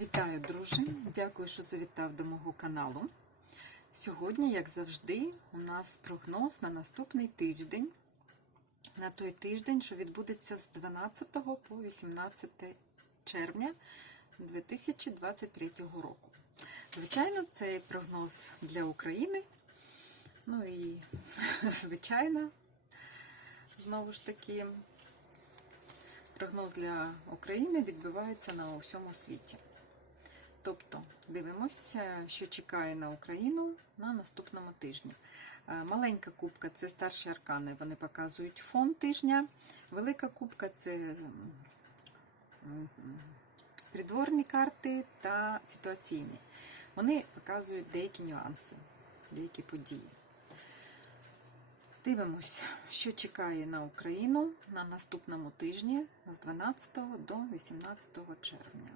Вітаю, друже! Дякую, що завітав до мого каналу. Сьогодні, як завжди, у нас прогноз на наступний тиждень, на той тиждень, що відбудеться з 12 по 18 червня 2023 року. Звичайно, цей прогноз для України. Ну і, звичайно, знову ж таки, прогноз для України відбувається на усьому світі. Тобто дивимося, що чекає на Україну на наступному тижні. Е, Маленька кубка це старші аркани, вони показують фон тижня. Велика кубка це придворні карти та ситуаційні. Вони показують деякі нюанси, деякі події. Дивимося, що чекає на Україну на наступному тижні з 12 до 18 червня.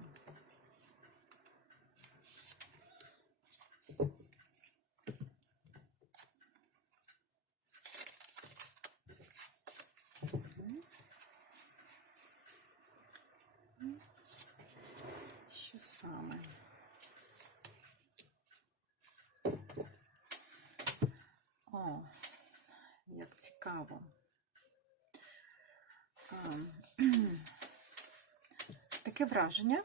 Що саме? О, як цікаво. Таке враження,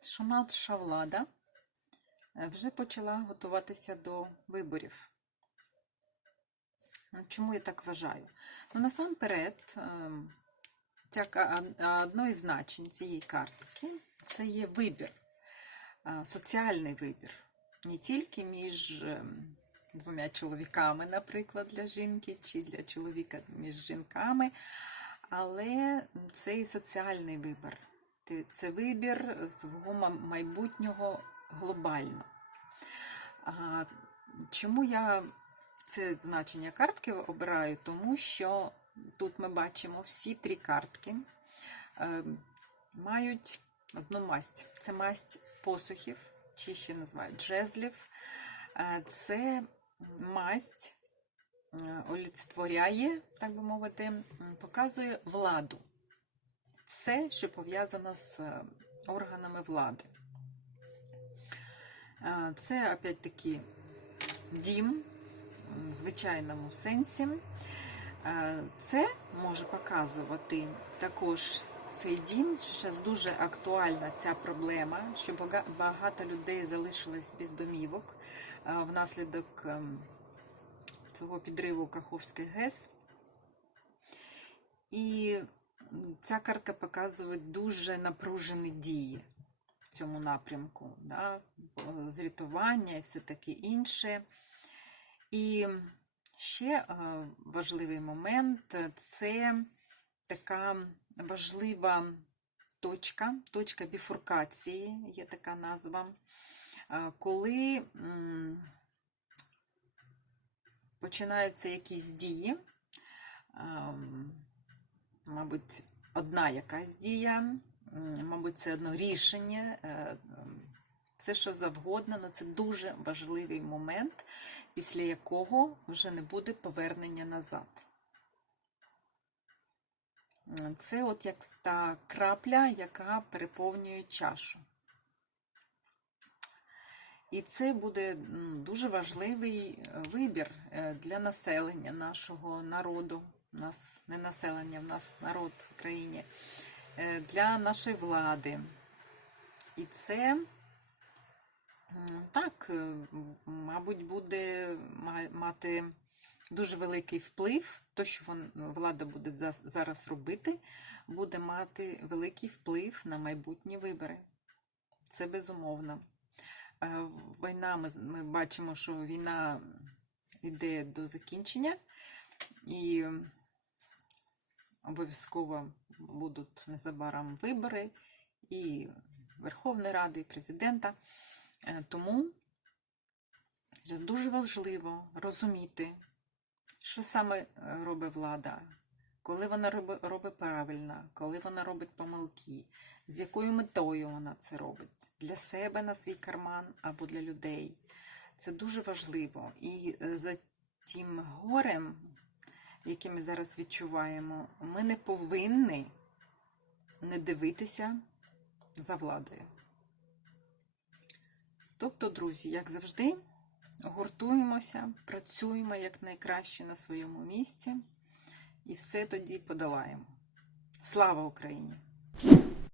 що наша влада е, вже почала готуватися до виборів. Ну, Чому я так вважаю? Ну, насамперед, а- одно із значень цієї картки це є вибір, е, соціальний вибір. Не тільки між ем, двома чоловіками, наприклад, для жінки, чи для чоловіка між жінками, але це і соціальний вибір. Це вибір свого майбутнього глобально. Чому я це значення картки обираю? Тому що тут ми бачимо всі три картки е, мають одну масть. Це масть посухів, чи ще називають жезлів. Е, Це масть е, олицетворяє, так би мовити, показує владу. Все, що пов'язано з е, органами влади. Е, Це опять-таки дім в звичайному сенсі. Це може показувати також цей дім, що зараз дуже актуальна ця проблема, що багато людей залишились без домівок е, внаслідок ем, цього підриву Каховської ГЕС. І ця картка показує дуже напружені дії в цьому напрямку, да? е, зрятування і все таке інше. І ще е, важливий момент це така важлива точка, точка біфуркації, є така назва, коли починаються якісь дії, мабуть, одна якась дія, мабуть, це одно рішення, е, все що завгодно, але це дуже важливий момент, після якого вже не буде повернення назад. Це от як та крапля, яка переповнює чашу. І це буде дуже важливий е, вибір е, для населення нашого народу. У нас не населення, в нас народ в країні, е, для нашої влади. І це так, мабуть, буде мати дуже великий вплив. То, що вон- влада буде за- зараз робити, буде мати великий вплив на майбутні вибори. Це безумовно. Е, Війна, ми, ми бачимо, що війна йде до закінчення, і обов'язково будуть незабаром вибори і Верховної Ради, і президента. Е, Тому дуже важливо розуміти, що саме е, робить влада, коли вона робить, правильно, коли вона робить помилки, з якою метою вона це робить для себе на свій карман або для людей. Це дуже важливо. І е, за тим горем, яке ми зараз відчуваємо, ми не повинні не дивитися за владою. Тобто, друзі, як завжди, гуртуємося, працюємо якнайкраще на своєму місці і все тоді подолаємо. Слава Україні!